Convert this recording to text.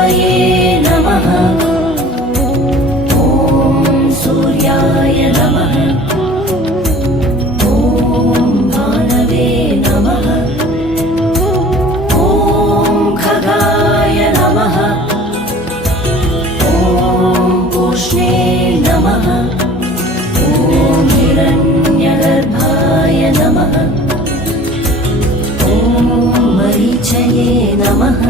पृथिव्यै नमः। ॐ सूर्याय नमः। ॐ भानवे नमः। ॐ खगाय नमः। ॐ पूष्णे नमः। ॐ हिरण्यगर्भाय नमः। ॐ मरीचये नमः।